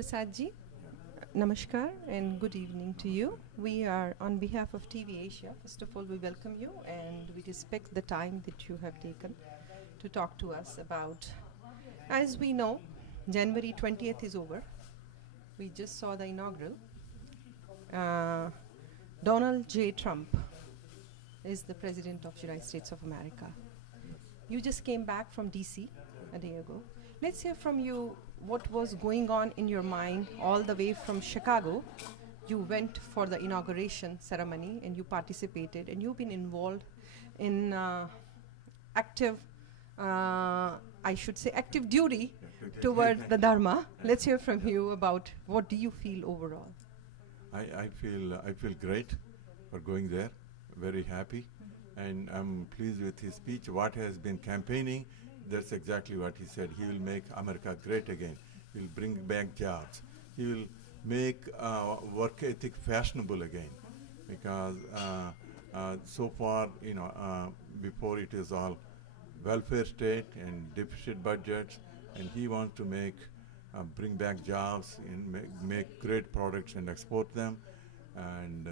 Prasad ji, namaskar and good evening to you. We are on behalf of TV Asia. First of all, we welcome you and we respect the time that you have taken to talk to us about. As we know, January 20th is over. We just saw the inaugural. Uh, Donald J. Trump is the President of the United States of America. You just came back from DC a day ago. Let's hear from you what was going on in your mind all the way from Chicago. You went for the inauguration ceremony and you participated and you've been involved in active, I should say, active duty toward the Dharma. Let's hear from you about what do you feel overall? I feel great for going there, very happy, and I'm pleased with his speech. What has been campaigning, that's exactly what he said. He will make America great again. He will bring back jobs. He will make work ethic fashionable again, because so far, before it is all welfare state and deficit budgets, and he wants to bring back jobs and make great products and export them. And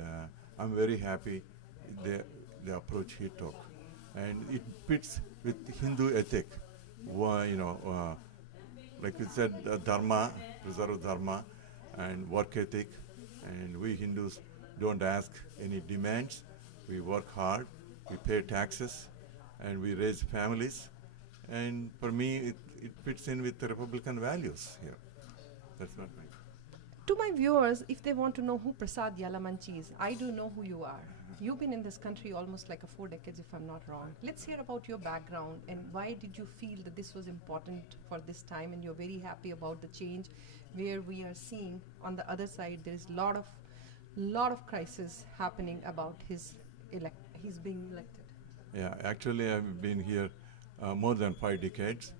I'm very happy the approach he took, and it fits with Hindu ethic. Like you said, dharma, preserve dharma, and work ethic. And we Hindus don't ask any demands. We work hard, we pay taxes, and we raise families. And for me, it fits in with the Republican values here. That's not my. To my viewers, if they want to know who Prasad Yalamanchi is, I do know who you are. You've been in this country almost like 4 decades, if I'm not wrong. Let's hear about your background and why did you feel that this was important for this time, and you're very happy about the change where we are seeing on the other side there is lot of crisis happening about his being elected. Yeah, actually I've been here more than 5 decades,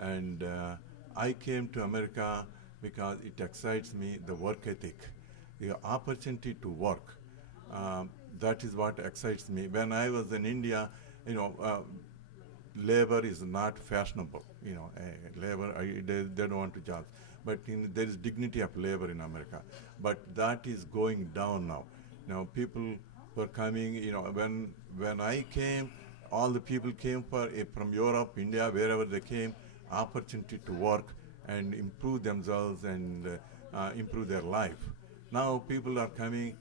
and I came to America because it excites me, the work ethic, the opportunity to work. That is what excites me. When I was in India, labor is not fashionable. Labor, they don't want to jobs. But there is dignity of labor in America. But that is going down now. Now people were coming, when I came, all the people came from Europe, India, wherever they came, opportunity to work and improve themselves and improve their life. Now people are coming,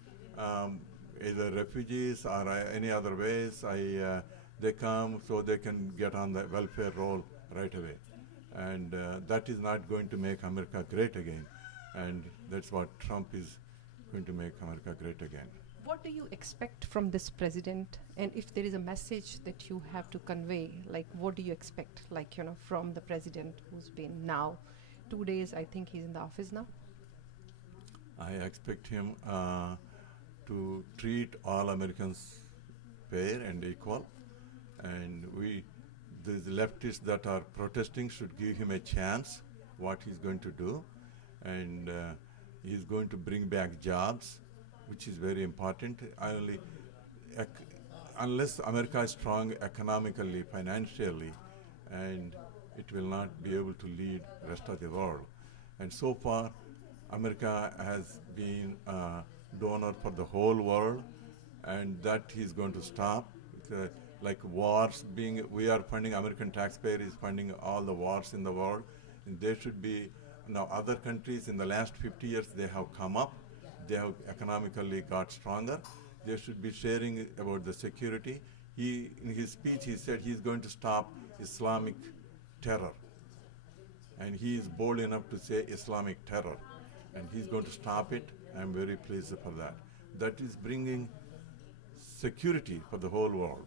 either refugees or any other ways. They come so they can get on the welfare roll right away. And that is not going to make America great again. And that's what Trump is going to make America great again. What do you expect from this president? And if there is a message that you have to convey, like what do you expect, from the president who's been now 2 days, I think he's in the office now? I expect him to treat all Americans fair and equal, and the leftists that are protesting should give him a chance what he's going to do, and he's going to bring back jobs, which is very important. Unless America is strong economically, financially, and it will not be able to lead the rest of the world. And so far, America has been donor for the whole world, and that he's going to stop. Like wars we are funding, American taxpayer is funding all the wars in the world, and there should be, now other countries in the last 50 years, they have come up, they have economically got stronger. They should be sharing about the security. In his speech, he said he's going to stop Islamic terror, and he is bold enough to say Islamic terror, and he's going to stop it. I'm very pleased for that. That is bringing security for the whole world.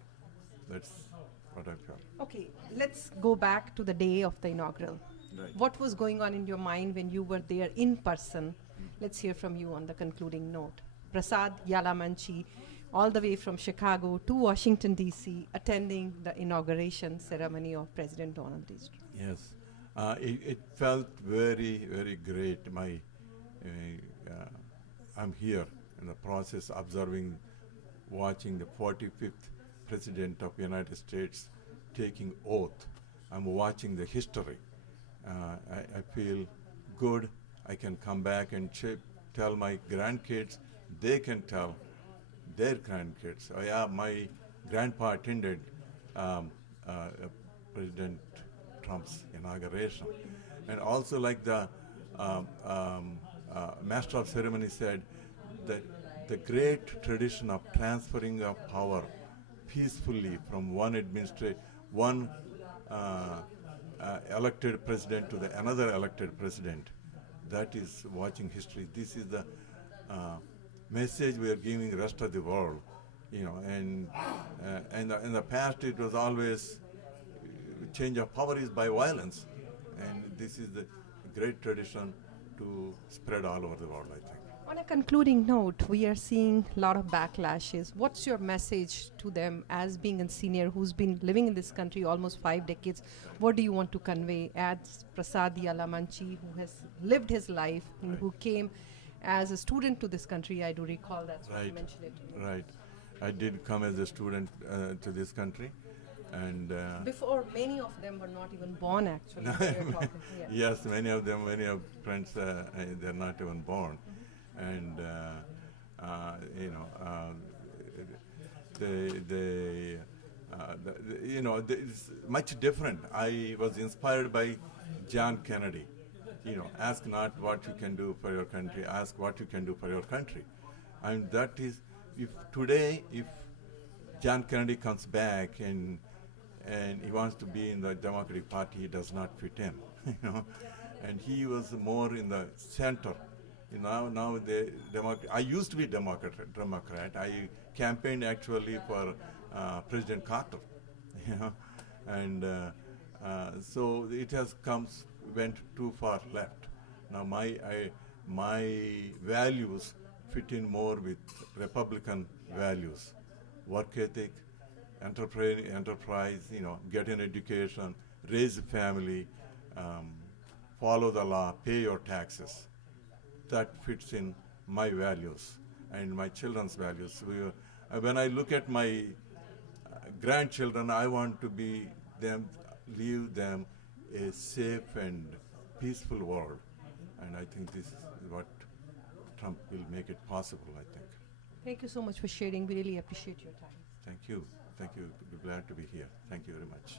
That's what I felt. Okay, let's go back to the day of the inaugural. Right. What was going on in your mind when you were there in person? Let's hear from you on the concluding note. Prasad Yalamanchi, all the way from Chicago to Washington, D.C., attending the inauguration ceremony of President Donald J. Trump. Yes, it felt very, very great. I'm here in the process watching the 45th President of the United States taking oath. I'm watching the history. I feel good. I can come back and tell my grandkids, they can tell their grandkids. Oh yeah, my grandpa attended um, uh, President Trump's inauguration. And also like the master of ceremony said, that the great tradition of transferring of power peacefully from one uh, elected president to the another elected president, that is watching history. This is the uh, message we are giving the rest of the world, and in the past it was always change of power is by violence, and this is the great tradition to spread all over the world, I think. On a concluding note, we are seeing a lot of backlashes. What's your message to them as being a senior who's been living in this country almost 5 decades? What do you want to convey as Prasad Yalamanchi, who has lived his life and Right. who came as a student to this country? I do recall that's what you Right, mentioned it to me. right. I did come as a student to this country, and Before, many of them were not even born actually. when we were talking. Yeah. yes, many of friends, they're not even born, and they, it's much different. I was inspired by John Kennedy. Ask not what you can do for your country, ask what you can do for your country. And that is, if John Kennedy comes back and he wants to be in the Democratic Party, he does not fit in, and he was more in the center. Now the I used to be Democrat. I campaigned actually for President Carter, and so it has went too far left. Now my values fit in more with Republican values, work ethic, enterprise, get an education, raise a family, follow the law, pay your taxes. That fits in my values and my children's values. When I look at my grandchildren, I want to leave them a safe and peaceful world. And I think this is what Trump will make it possible, I think. Thank you so much for sharing. We really appreciate your time. Thank you. Thank you. We're glad to be here. Thank you very much.